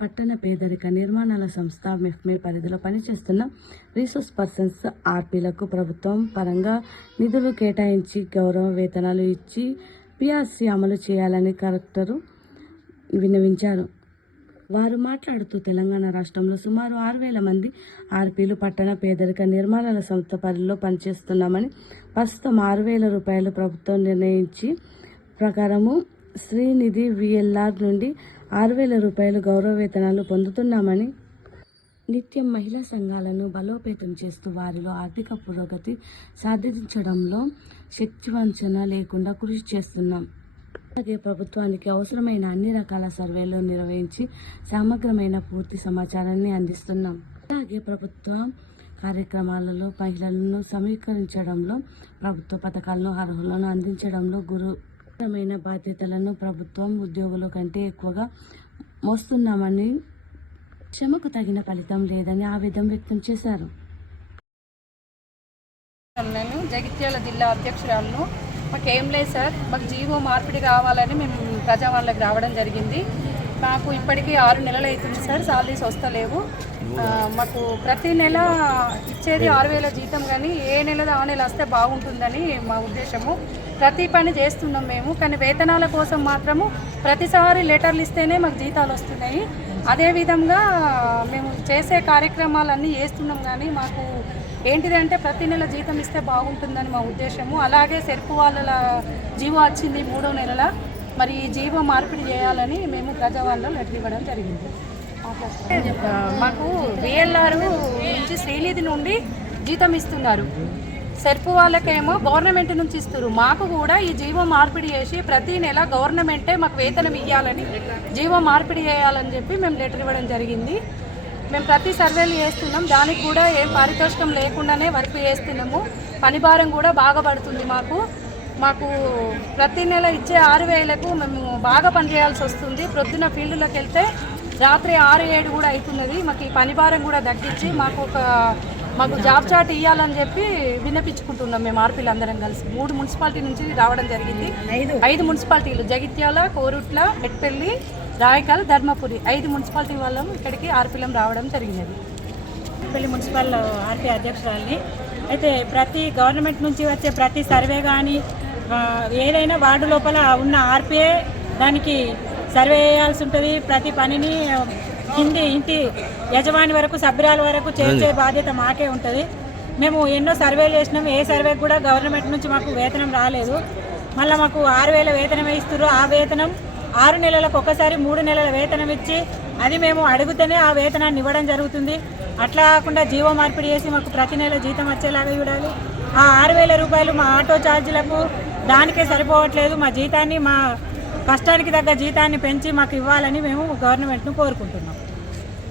పట్టణ పేదరిక నిర్మాణాల సంస్థ మెఫ్మే పరిధిలో పనిచేస్తున్న రీసోర్స్ పర్సన్స్ ఆర్పీలకు ప్రభుత్వం పరంగా నిధులు కేటాయించి గౌరవ వేతనాలు ఇచ్చి పిఆర్సీ అమలు చేయాలని కలెక్టరు విన్నవించారు. వారు మాట్లాడుతూ తెలంగాణ రాష్ట్రంలో సుమారు 6,000 మంది ఆర్పీలు పట్టణ పేదరిక నిర్మాణాల సంస్థ పరిధిలో పనిచేస్తున్నామని, ప్రస్తుతం 6,000 రూపాయలు ప్రభుత్వం నిర్ణయించి ప్రకారము శ్రీనిధి VLR నుండి 6,000 రూపాయలు గౌరవ వేతనాలు పొందుతున్నామని, నిత్యం మహిళా సంఘాలను బలోపేతం చేస్తూ వారిలో ఆర్థిక పురోగతి సాధించడంలో శక్తివంచన లేకుండా కృషి చేస్తున్నాం. అలాగే ప్రభుత్వానికి అవసరమైన అన్ని రకాల సర్వేలు నిర్వహించి సమగ్రమైన పూర్తి సమాచారాన్ని అందిస్తున్నాం. అలాగే ప్రభుత్వ కార్యక్రమాలలో మహిళలను సమీకరించడంలో, ప్రభుత్వ పథకాలను అర్హులను అందించడంలో గురుతరమైన బాధ్యతలను ప్రభుత్వం ఉద్యోగుల కంటే ఎక్కువగా మోస్తున్నామని, శ్రమకు తగిన ఫలితం లేదని ఆవేదన వ్యక్తం చేశారు. నేను జగిత్యాల జిల్లా అధ్యక్షురాలను. మాకేం లేదు సార్, మాకు జీవో మార్పిడి కావాలని మేము ప్రజావాళ్ళకి రావడం జరిగింది. మాకు ఇప్పటికీ 6 నెలలు అవుతుంది సార్, సాలరీస్ వస్తలేవు. మాకు ప్రతి నెల ఇచ్చేది 6,000 జీతం, కానీ ఏ నెల ఆ నెల వస్తే బాగుంటుందని మా ఉద్దేశము. ప్రతి పని చేస్తున్నాం మేము, కానీ వేతనాల కోసం మాత్రము ప్రతిసారి లెటర్లు ఇస్తేనే మాకు జీతాలు వస్తున్నాయి. అదేవిధంగా మేము చేసే కార్యక్రమాలన్నీ చేస్తున్నాం, కానీ మాకు ఏంటిదంటే ప్రతి నెల జీతం ఇస్తే బాగుంటుందని మా ఉద్దేశము. అలాగే సెర్పు వాళ్ళ జీవో వచ్చింది 3వ నెలల, మరి ఈ జీవో మార్పిడి చేయాలని మేము ప్రజావాళ్ళలో లెటర్ ఇవ్వడం జరిగింది. మాకు VLR నుంచి శ్రీనిధి నుండి జీతం ఇస్తున్నారు, సెర్పు వాళ్ళకేమో గవర్నమెంట్ నుంచి ఇస్తారు. మాకు కూడా ఈ జీవో మార్పిడి చేసి ప్రతి నెల గవర్నమెంటే మాకు వేతనం ఇవ్వాలని, జీవో మార్పిడి చేయాలని చెప్పి మేము లెటర్ ఇవ్వడం జరిగింది. మేము ప్రతి సర్వేలు చేస్తున్నాం, దానికి కూడా ఏం పారితోషికం లేకుండానే వర్క్ చేస్తున్నాము. పని భారం కూడా బాగా పడుతుంది మాకు ప్రతి నెల ఇచ్చే 6,000కు మేము బాగా పనిచేయాల్సి వస్తుంది. ప్రొద్దున ఫీల్డ్లోకి వెళ్తే రాత్రి 6-7 కూడా అవుతున్నది. మాకు ఈ పని భారం కూడా తగ్గించి మాకు జాబ్ చాట్ ఇవ్వాలని చెప్పి విన్నపించుకుంటున్నాం. మేము ఆర్పీలు అందరం కలిసి 3 మున్సిపాలిటీ నుంచి రావడం జరిగింది. 5 మున్సిపాలిటీలు జగిత్యాల, కోరుట్ల, మెట్పల్లి, రాయకల్, ధర్మపురి 5 మున్సిపాలిటీ వాళ్ళం ఇక్కడికి ఆర్పీలం రావడం జరిగినది. మెట్పల్లి మున్సిపల్ ఆర్పీ అధ్యక్షురాలని. అయితే ప్రతి గవర్నమెంట్ నుంచి వచ్చే ప్రతి సర్వే కానీ ఏదైనా వార్డు లోపల ఉన్న ఆర్పీఏ దానికి సర్వే చేయాల్సి ఉంటుంది. ప్రతి పనిని ఇంటి యజమాని వరకు, సభ్యురాల వరకు చేసే బాధ్యత మాకే ఉంటుంది. మేము ఎన్నో సర్వేలు చేసినాము, ఏ సర్వేకి కూడా గవర్నమెంట్ నుంచి మాకు వేతనం రాలేదు. మళ్ళీ మాకు 6,000 వేతనమే ఇస్తారు. ఆ వేతనం 6 నెలలకు ఒకసారి 3 నెలల వేతనం ఇచ్చి, అది మేము అడిగితేనే ఆ వేతనాన్ని ఇవ్వడం జరుగుతుంది. అట్లా కాకుండా జీవో మార్పిడి చేసి మాకు ప్రతి నెల జీతం వచ్చేలాగా చూడాలి. ఆ 6,000 రూపాయలు మా ఆటో ఛార్జీలకు దానికే సరిపోవట్లేదు. మా జీతాన్ని, మా కష్టానికి తగ్గ జీతాన్ని పెంచి మాకు ఇవ్వాలని మేము గవర్నమెంట్ను కోరుకుంటున్నాం.